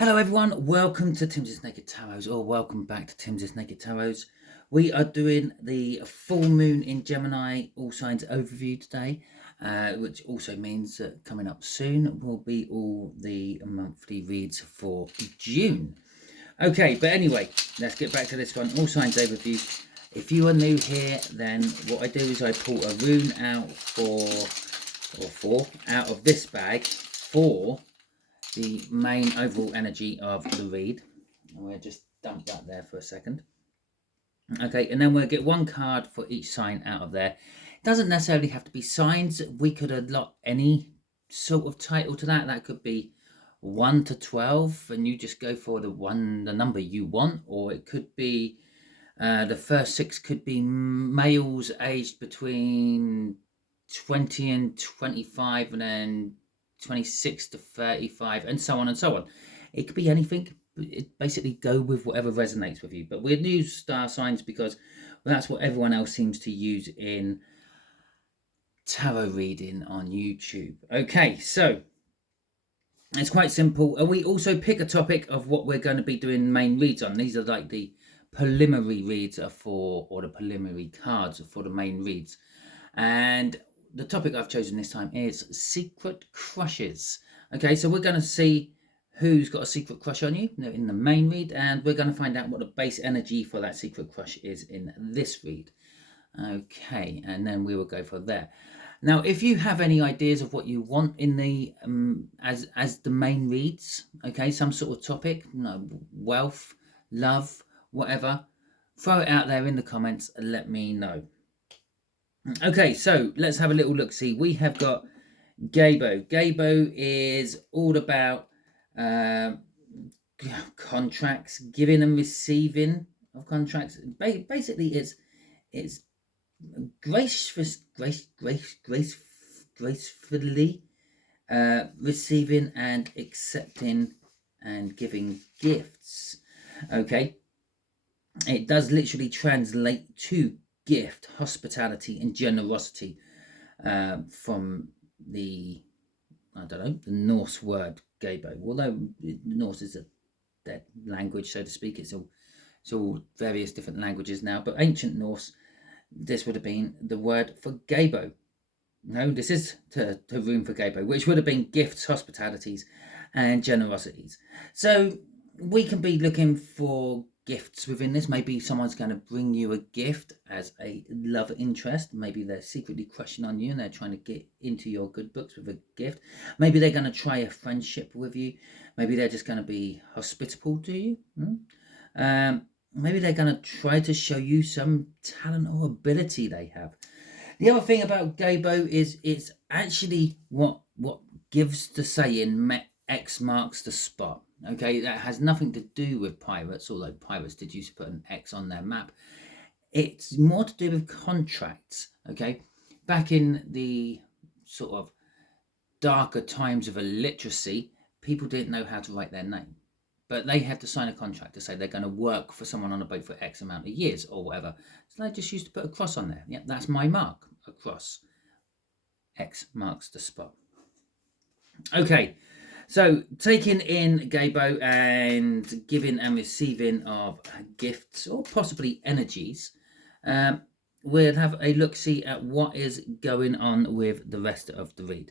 Hello everyone, welcome to Timsy Naked Tarots, or welcome back to Timsy Naked Tarots. We are doing the full moon in Gemini all signs overview today, which also means that coming up soon will be all the monthly reads for June. Okay, but anyway, let's get back to this one, all signs overview. If you are new here, then what I do is I pull a rune out out of this bag for the main overall energy of the read. We'll just dump that there for a second. Okay, and then we'll get one card for each sign out of there. It doesn't necessarily have to be signs. We could allot any sort of title to that. That could be 1 to 12, and you just go for the number you want, or it could be the first 6 could be males aged between 20 and 25, and then 26 to 35, and so on and so on. It could be anything. It basically go with whatever resonates with you. But we'll use star signs because that's what everyone else seems to use in tarot reading on YouTube. Okay, so it's quite simple. And we also pick a topic of what we're going to be doing main reads on. These are like the preliminary reads or the preliminary cards for the main reads. And the topic I've chosen this time is secret crushes. Okay, so we're going to see who's got a secret crush on you in the main read, and we're going to find out what the base energy for that secret crush is in this read. Okay, and then we will go for there. Now, if you have any ideas of what you want in the as the main reads, okay, some sort of topic, wealth, love, whatever, throw it out there in the comments and let me know. Okay, so let's have a little look. See, we have got Gabo. Gabo is all about contracts, giving and receiving of contracts. Basically, it's gracefully receiving and accepting and giving gifts. Okay, it does literally translate to gift, hospitality, and generosity from the the Norse word Gabo. Although Norse is a dead language, so to speak, it's all various different languages now. But ancient Norse, this would have been the word for Gabo. No, this is to room for Gabo, which would have been gifts, hospitalities, and generosities. So we can be looking for gifts within this. Maybe someone's going to bring you a gift as a love interest. Maybe they're secretly crushing on you and they're trying to get into your good books with a gift. Maybe they're going to try a friendship with you. Maybe they're just going to be hospitable to you. Maybe they're going to try to show you some talent or ability they have. The other thing about Gabo is it's actually what gives the saying X marks the spot. Okay, that has nothing to do with pirates, although pirates did used to put an X on their map. It's more to do with contracts. Okay, back in the sort of darker times of illiteracy, people didn't know how to write their name, but they had to sign a contract to say they're going to work for someone on a boat for X amount of years or whatever. So they just used to put a cross on there. Yeah, that's my mark, a cross. X marks the spot. Okay. So, taking in Gabo and giving and receiving of gifts or possibly energies, we'll have a look-see at what is going on with the rest of the read.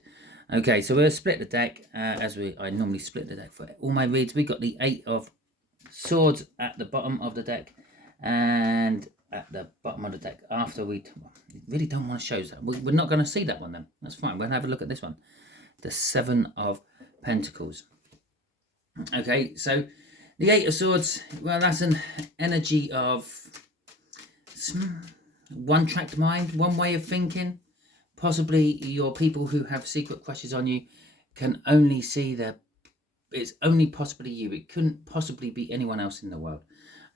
Okay, so we'll split the deck as I normally split the deck for all my reads. We've got the 8 of Swords at the bottom of the deck, and at the bottom of the deck after we really don't want to show that. We're not going to see that one then. That's fine. We'll have a look at this one. The 7 of Pentacles. Okay, so the 8 of Swords, well, that's an energy of one-tracked mind, one way of thinking. Possibly your people who have secret crushes on you can only see it's only possibly you. It couldn't possibly be anyone else in the world.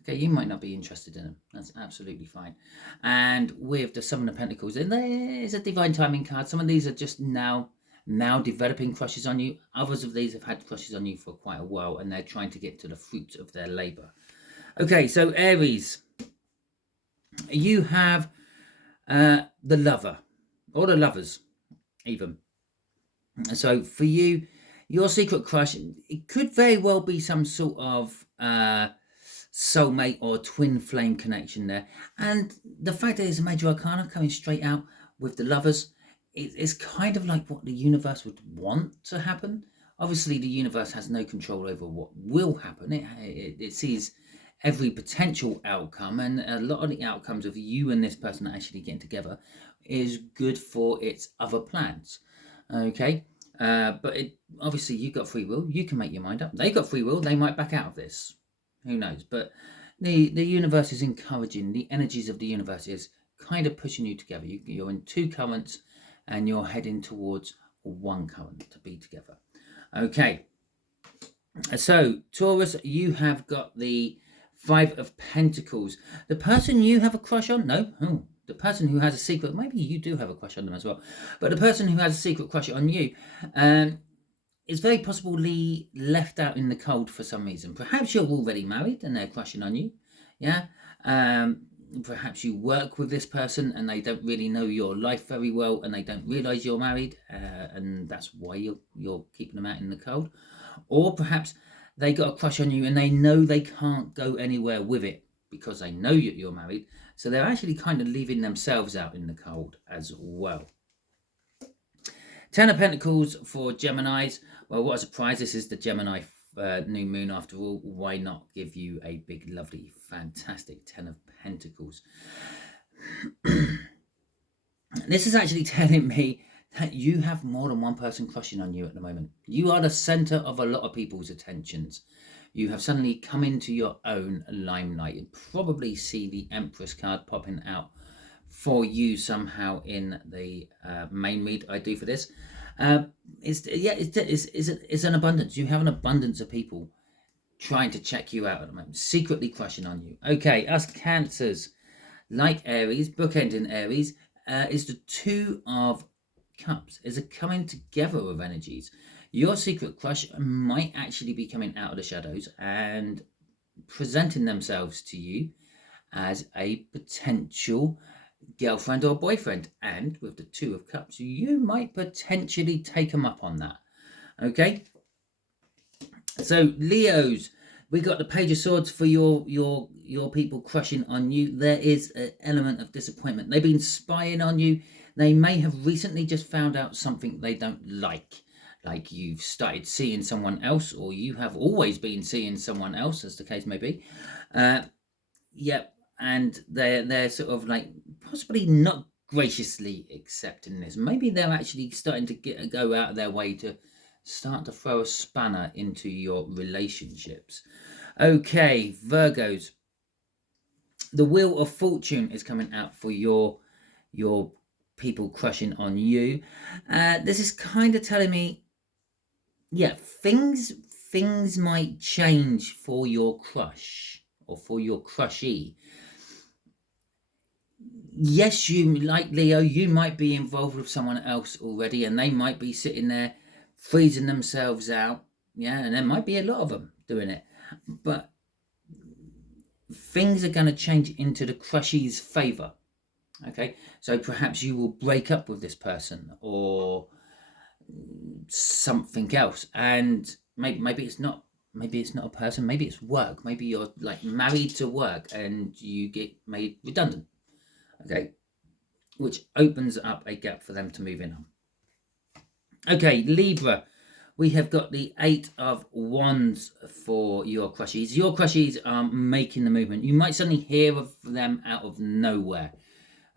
Okay, you might not be interested in them. That's absolutely fine. And with the 7 of Pentacles, and there's a divine timing card. Some of these are just now developing crushes on you. Others of these have had crushes on you for quite a while, and they're trying to get to the fruits of their labor. Okay, so Aries, you have the lover, or the lovers even. So for you, your secret crush, it could very well be some sort of soulmate or twin flame connection there. And the fact that it's a major arcana coming straight out with the lovers, it's kind of like what the universe would want to happen. Obviously, the universe has no control over what will happen. It sees every potential outcome, and a lot of the outcomes of you and this person actually getting together is good for its other plans. Okay, but obviously you've got free will. You can make your mind up. They've got free will. They might back out of this. Who knows? But the universe is encouraging. The energies of the universe is kind of pushing you together. You're in two currents, and you're heading towards one current to be together. Okay. So Taurus, you have got the Five of Pentacles. The person you have a crush on? No. Oh, the person who has a secret, maybe you do have a crush on them as well, but the person who has a secret crush on you is very possibly left out in the cold for some reason. Perhaps you're already married and they're crushing on you. Yeah. Perhaps you work with this person and they don't really know your life very well and they don't realize you're married, and that's why you're keeping them out in the cold. Or perhaps they got a crush on you and they know they can't go anywhere with it because they know you're married. So they're actually kind of leaving themselves out in the cold as well. Ten of Pentacles for Geminis. Well, what a surprise. This is the Gemini new moon after all. Why not give you a big, lovely, fantastic Ten of Pentacles? This is actually telling me that you have more than one person crushing on you at the moment. You are the center of a lot of people's attentions. You have suddenly come into your own limelight. You probably see the Empress card popping out for you somehow in the main read I do for this. It's an abundance. You have an abundance of people trying to check you out at the moment, secretly crushing on you. Okay, us Cancers, like Aries, bookending Aries, is the Two of Cups. Is a coming together of energies. Your secret crush might actually be coming out of the shadows and presenting themselves to you as a potential girlfriend or boyfriend. And with the Two of Cups, you might potentially take them up on that. Okay. So Leos, we got the Page of Swords for your people crushing on you. There is an element of disappointment. They've been spying on you. They may have recently just found out something they don't like you've started seeing someone else, or you have always been seeing someone else, as the case may be. Yep, and they're sort of like possibly not graciously accepting this. Maybe they're actually starting to go out of their way to start to throw a spanner into your relationships. Okay, Virgos, the Wheel of Fortune is coming out for your people crushing on you. This is kind of telling me, yeah, things might change for your crush or for your crushee. Yes, you, like Leo, you might be involved with someone else already and they might be sitting there freezing themselves out. Yeah, and there might be a lot of them doing it. But things are going to change into the crushee's favor. Okay, so perhaps you will break up with this person or something else, and maybe it's not a person, maybe it's work, maybe you're like married to work and you get made redundant. Okay, which opens up a gap for them to move in on. Okay, Libra, we have got the Eight of Wands for your crushies. Your crushies are making the movement. You might suddenly hear of them out of nowhere.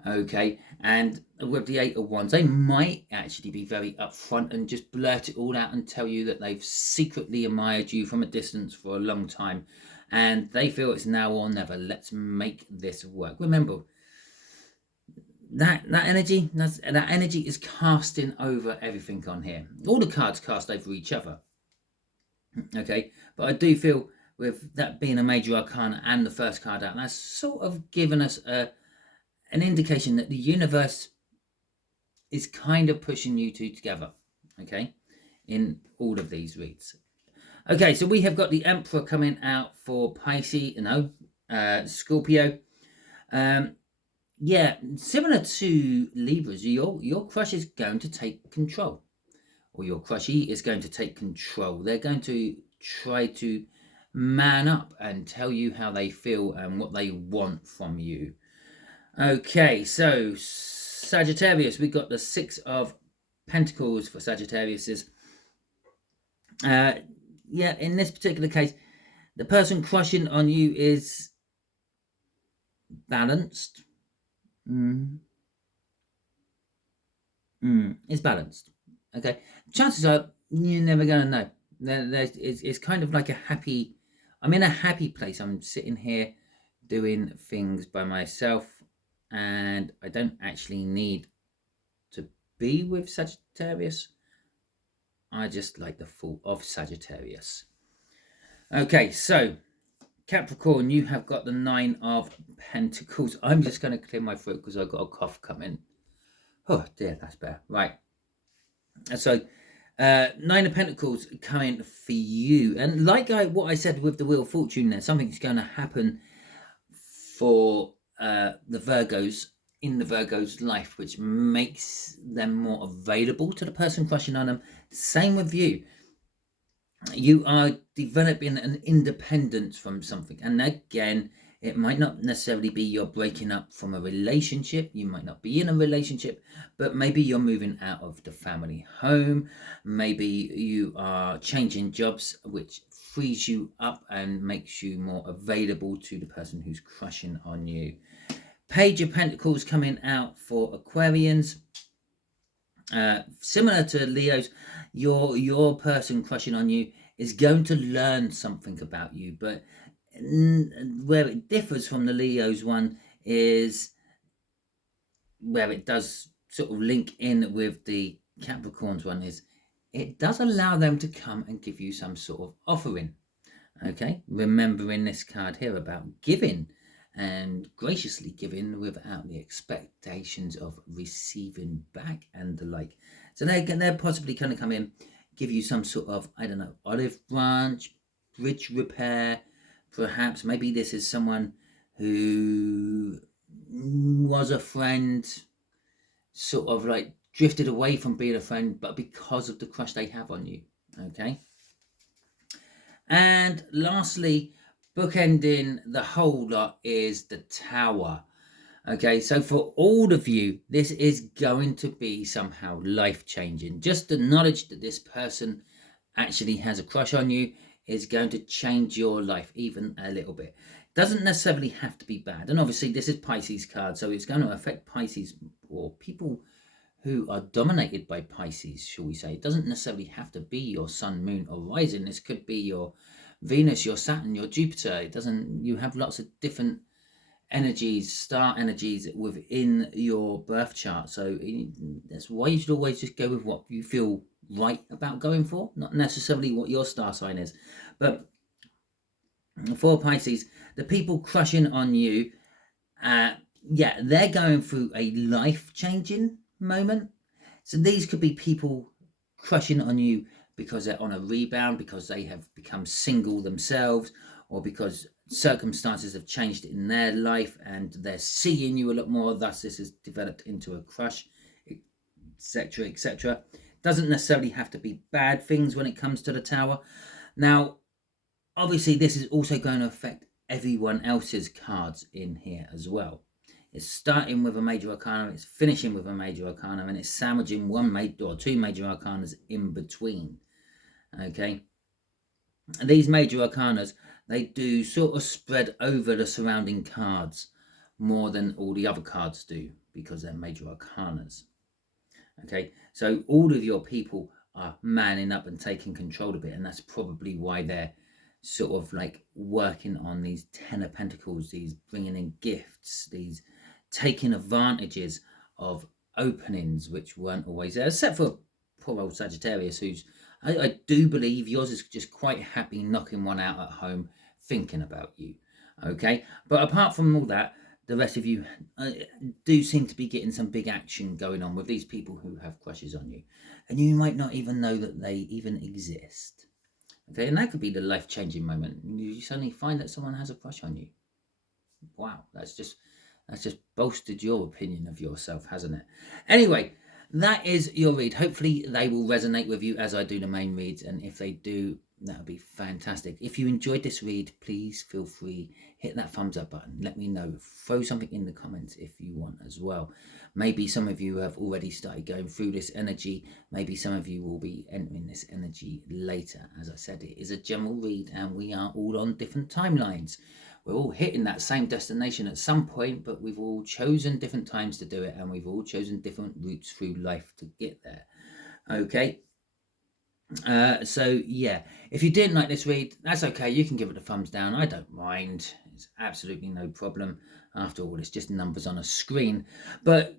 Okay, and with the Eight of Wands, they might actually be very upfront and just blurt it all out and tell you that they've secretly admired you from a distance for a long time and they feel it's now or never. Let's make this work. Remember, that energy is casting over everything on here. All the cards cast over each other. Okay, but I do feel with that being a major arcana and the first card out, that's sort of given us an indication that the universe is kind of pushing you two together, okay, in all of these reads. Okay, so we have got the Emperor coming out for Pisces, Scorpio. Yeah, similar to Libras, your crush is going to take control. or your crushie is going to take control. They're going to try to man up and tell you how they feel and what they want from you. Okay, so Sagittarius, we got the Six of Pentacles for Sagittarius. Yeah, in this particular case, the person crushing on you is balanced. It's balanced. Okay, chances are you're never going to know. It's kind of like a happy. I'm in a happy place. I'm sitting here doing things by myself, and I don't actually need to be with Sagittarius. I just like the thought of Sagittarius. Okay, so Capricorn, you have got the Nine of Pentacles. I'm just going to clear my throat because I've got a cough coming. Oh dear, that's better. Right. So, Nine of Pentacles coming for you. And like what I said with the Wheel of Fortune there, something's going to happen for the Virgos in the Virgo's life, which makes them more available to the person crushing on them. Same with you. You are developing an independence from something. And again, it might not necessarily be you're breaking up from a relationship. You might not be in a relationship, but maybe you're moving out of the family home. Maybe you are changing jobs, which frees you up and makes you more available to the person who's crushing on you. Page of Pentacles coming out for Aquarians. Similar to Leo's, your person crushing on you is going to learn something about you, but where it differs from the Leo's one is where it does sort of link in with the Capricorn's one is it does allow them to come and give you some sort of offering. Okay, remembering this card here about giving and graciously giving without the expectations of receiving back and the like. So they're possibly going to come in, give you some sort of, I don't know, olive branch, bridge repair. Perhaps maybe this is someone who was a friend, sort of like drifted away from being a friend, but because of the crush they have on you. Okay. And lastly, bookending the whole lot is the Tower. Okay, so for all of you, this is going to be somehow life-changing. Just the knowledge that this person actually has a crush on you is going to change your life even a little bit. Doesn't necessarily have to be bad. And obviously this is Pisces card, so it's going to affect Pisces or people who are dominated by Pisces, shall we say. It doesn't necessarily have to be your sun, moon, or rising. This could be your Venus, your Saturn, your Jupiter. It doesn't. You have lots of different energies, star energies within your birth chart. So that's why you should always just go with what you feel right about going for, not necessarily what your star sign is. But for Pisces, the people crushing on you, yeah, they're going through a life-changing moment. So these could be people crushing on you because they're on a rebound, because they have become single themselves, or because circumstances have changed in their life and they're seeing you a lot more, thus this has developed into a crush, etc., etc. Doesn't necessarily have to be bad things when it comes to the Tower. Now, obviously this is also going to affect everyone else's cards in here as well. It's starting with a major arcana, it's finishing with a major arcana, and it's sandwiching one major or two major arcanas in between. Okay, and these major arcanas, they do sort of spread over the surrounding cards more than all the other cards do because they're major arcanas. Okay, so all of your people are manning up and taking control of it, and that's probably why they're sort of like working on these Ten of Pentacles, these bringing in gifts, these taking advantages of openings which weren't always there, except for poor old Sagittarius, who's I do believe yours is just quite happy knocking one out at home, thinking about you. Okay, but apart from all that, the rest of you do seem to be getting some big action going on with these people who have crushes on you, and you might not even know that they even exist. Okay, and that could be the life-changing moment. You suddenly find that someone has a crush on you. Wow, that's just bolstered your opinion of yourself, hasn't it? Anyway, that is your read. Hopefully they will resonate with you as I do the main reads, and if they do, that would be fantastic. If you enjoyed this read, please feel free, hit that thumbs up button, let me know, throw something in the comments if you want as well. Maybe some of you have already started going through this energy, maybe some of you will be entering this energy later. As I said, it is a general read and we are all on different timelines. We're all hitting that same destination at some point, but we've all chosen different times to do it, and we've all chosen different routes through life to get there. Okay. So yeah, if you didn't like this read, that's okay. You can give it a thumbs down. I don't mind. It's absolutely no problem. After all, it's just numbers on a screen. But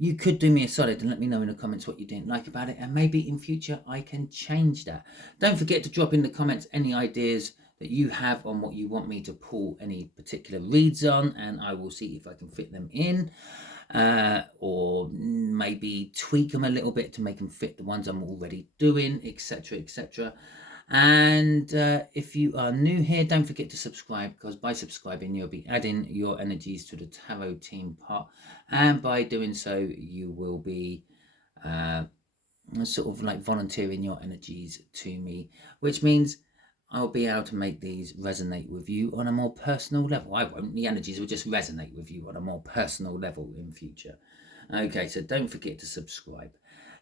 you could do me a solid and let me know in the comments what you didn't like about it, and maybe in future I can change that. Don't forget to drop in the comments any ideas that you have on what you want me to pull any particular reads on, and I will see if I can fit them in, or maybe tweak them a little bit to make them fit the ones I'm already doing, etc, etc. And if you are new here, don't forget to subscribe, because by subscribing you'll be adding your energies to the tarot team pot, and by doing so you will be sort of like volunteering your energies to me, which means I'll be able to make these resonate with you on a more personal level. I won't, the energies will just resonate with you on a more personal level in future. Okay, so don't forget to subscribe.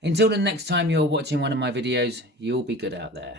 Until the next time you're watching one of my videos, you'll be good out there.